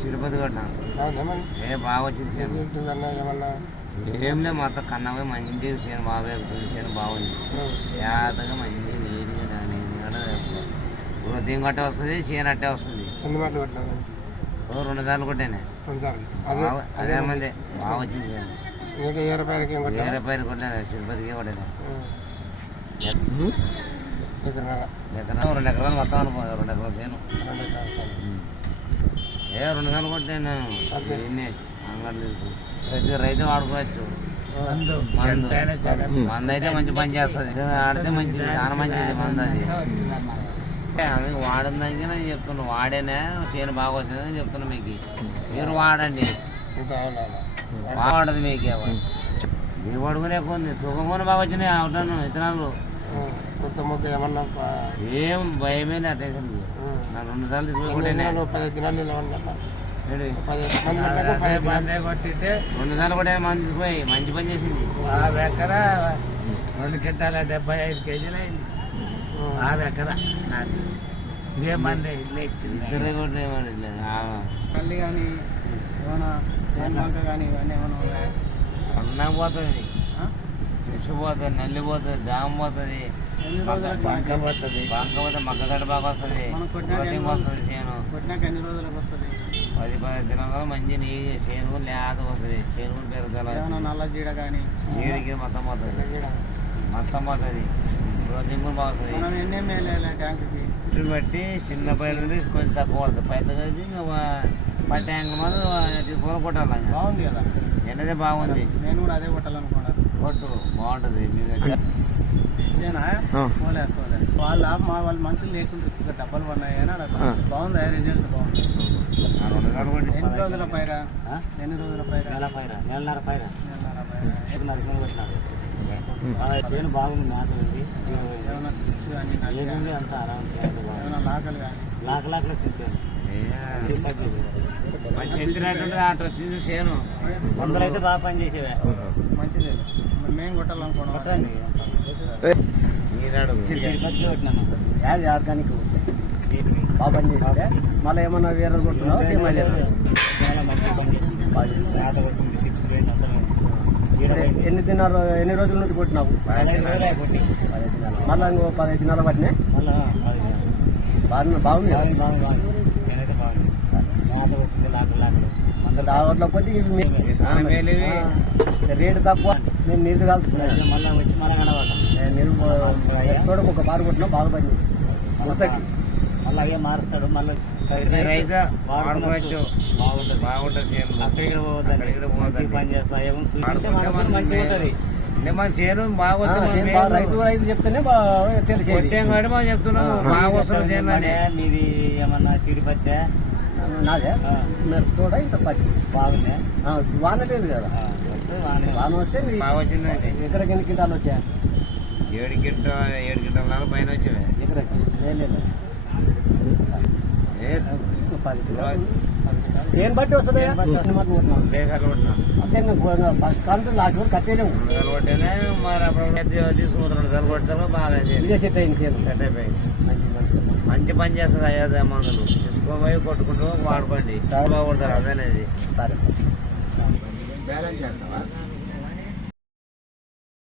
తిరుపతి కొట్టినా ఏ బాగా వచ్చింది ఏం లేదు మొత్తం కన్నా పోయి మంచి చేను బాగా వెళ్తుంది చేను బాగుంది యాదగా మంచి నీట్గా దాని ఉదయం కట్టే వస్తుంది చేను అట్టే వస్తుంది 2 సార్లు కొట్టానే అదే మంది బాగా వచ్చింది చేను వేరే పైరు కొట్టాను తిరుపతికి కొట్టాను ఎకరా 2 ఎకరాలు మొత్తం అనుకోండి 2 ఎకరాలు చేను 2 సార్లు కొట్టాను అంగడి రైతు వాడుకోవచ్చు మంద అయితే మంచి పని చేస్తుంది ఆడితే మంచిది చాలా మంచిది మంద అది వాడిందానికి నేను చెప్తున్నా వాడేనే చేను బాగా వస్తుంది చెప్తున్నా మీకు మీరు వాడండి బాగుంటుంది మీకు మీరు పడుకునే కొంది తూకం కూడా బాగా వచ్చినాయి అవుతాను విత్తనాలు ఏం భయమే లేదు టెన్షన్ నా 2 సార్లు తీసుకుంటే 2 సార్లు కూడా మంది తీసిపోయి మంచి పని చేసింది ఎకరా 2 క్వింటాల 75 కేజీలు అయింది ఎకరా ఇదే మంది ఇట్లా ఇచ్చింది మళ్ళీ కానీ ఏమైనా కానీ ఇవన్నీ ఏమైనా ఉన్నాయా అన్నం పోతుంది చెట్టు పోతుంది నల్లి పోతుంది దామ్ పోతుంది బంక పోతుంది మక్కగడ్డ బాగా వస్తుంది వస్తుంది చేను కొట్టినాక ఎన్ని రోజులకు వస్తుంది 10 దినాలు మంచి నీళ్ళు చేను లేతకు వస్తుంది చేను పెరుగుదల నల్ల జీడ కానీ నీడికి మొత్తం పోతుంది దింగులు బాగా వస్తుంది మనం ఎన్ని ట్యాంక్కి చుట్టూ బట్టి చిన్న పైరు కొంచెం తక్కువ పడుతుంది పెద్ద కలిసి పది ట్యాంకుల మాత్రం కూర కొట్టాలి బాగుంది కదా ఎండదే బాగుంది నేను కూడా అదే కొట్టాలనుకున్నాను కొట్టు బాగుంటుంది మీ దగ్గర వాళ్ళు మంచులు లేకుండా డబ్బులు పడినాయి అని బాగుంది రిజల్ట్ బాగుంది 2 సార్లు కొట్టి ఎన్ని రోజుల పైరా నెలన్నర పైర చేను బాగుంది మాట్లాడింది ఏమైనా టిప్స్ కానీ అంతా ఏమైనా లాకలు కానీ లాకలు తెచ్చాను మంచి ఎత్తినట్టుంటుంది అటు వచ్చింది చేను అందరూ అయితే బాగా పని చేసేవే మంచిది మేము కొట్టాలనుకున్నాం యాది ఆర్గానిక్ బాగా పని చేసే మళ్ళీ ఏమన్నా వేరే కొట్టున్నావు చాలా మంచి పని చేసింది ఎన్ని రోజుల నుంచి కొట్టినావు 15 రోజులు కొట్టి మళ్ళీ ఇంకో 15 దినాలు పట్టినాయి మళ్ళీ బాగుంది నేనైతే బాగుంది మాటలు వచ్చింది లాకలు రావట్ల కొద్ది రేటు తక్కువ నేను నీళ్ళు కాలుతున్నాను మళ్ళీ వచ్చి మళ్ళీ కనబడతాను నేను ఎక్కడో ఒక బారు కొట్టినా బాగా పడింది మళ్ళీ అదే మారుస్తాడు మళ్ళీ రైతు వాడుకోవచ్చు బాగుంటుంది అక్కడికి పని చేస్తా మంచిగా ఉంటుంది మన చేను బాగా రైతు చెప్తేనే కొట్టాం కాబట్టి మనం చెప్తున్నాము బాగా వస్తుంది చేను మీది ఏమన్నా సిడి పచ్చా నాదే తోట ఇంత పచ్చి బాగుంది వాన లేదు కదా వాన వస్తే బాగా వచ్చిందండి ఎకరకి ఎన్ని క్వింటాలు వచ్చా 7 క్వింటాల పైన వచ్చాయి ఎకరకి లేదు చేను బట్టి వస్తుంది ఫస్ట్ కాలంలో లాస్ట్ వరకు కట్టేయలేము మరి అప్పుడు తీసుకుని 2 సార్లు కొడతారు బాగా ఇదే సెట్ అయింది చేను సెట్ అయిపోయింది మంచి పని చేస్తుంది అయ్యా మందులు తీసుకోబోయి కొట్టుకుంటూ వాడుకోండి బాగుంటారు అదనేది సరే బ్యాలెన్స్ చేస్తావా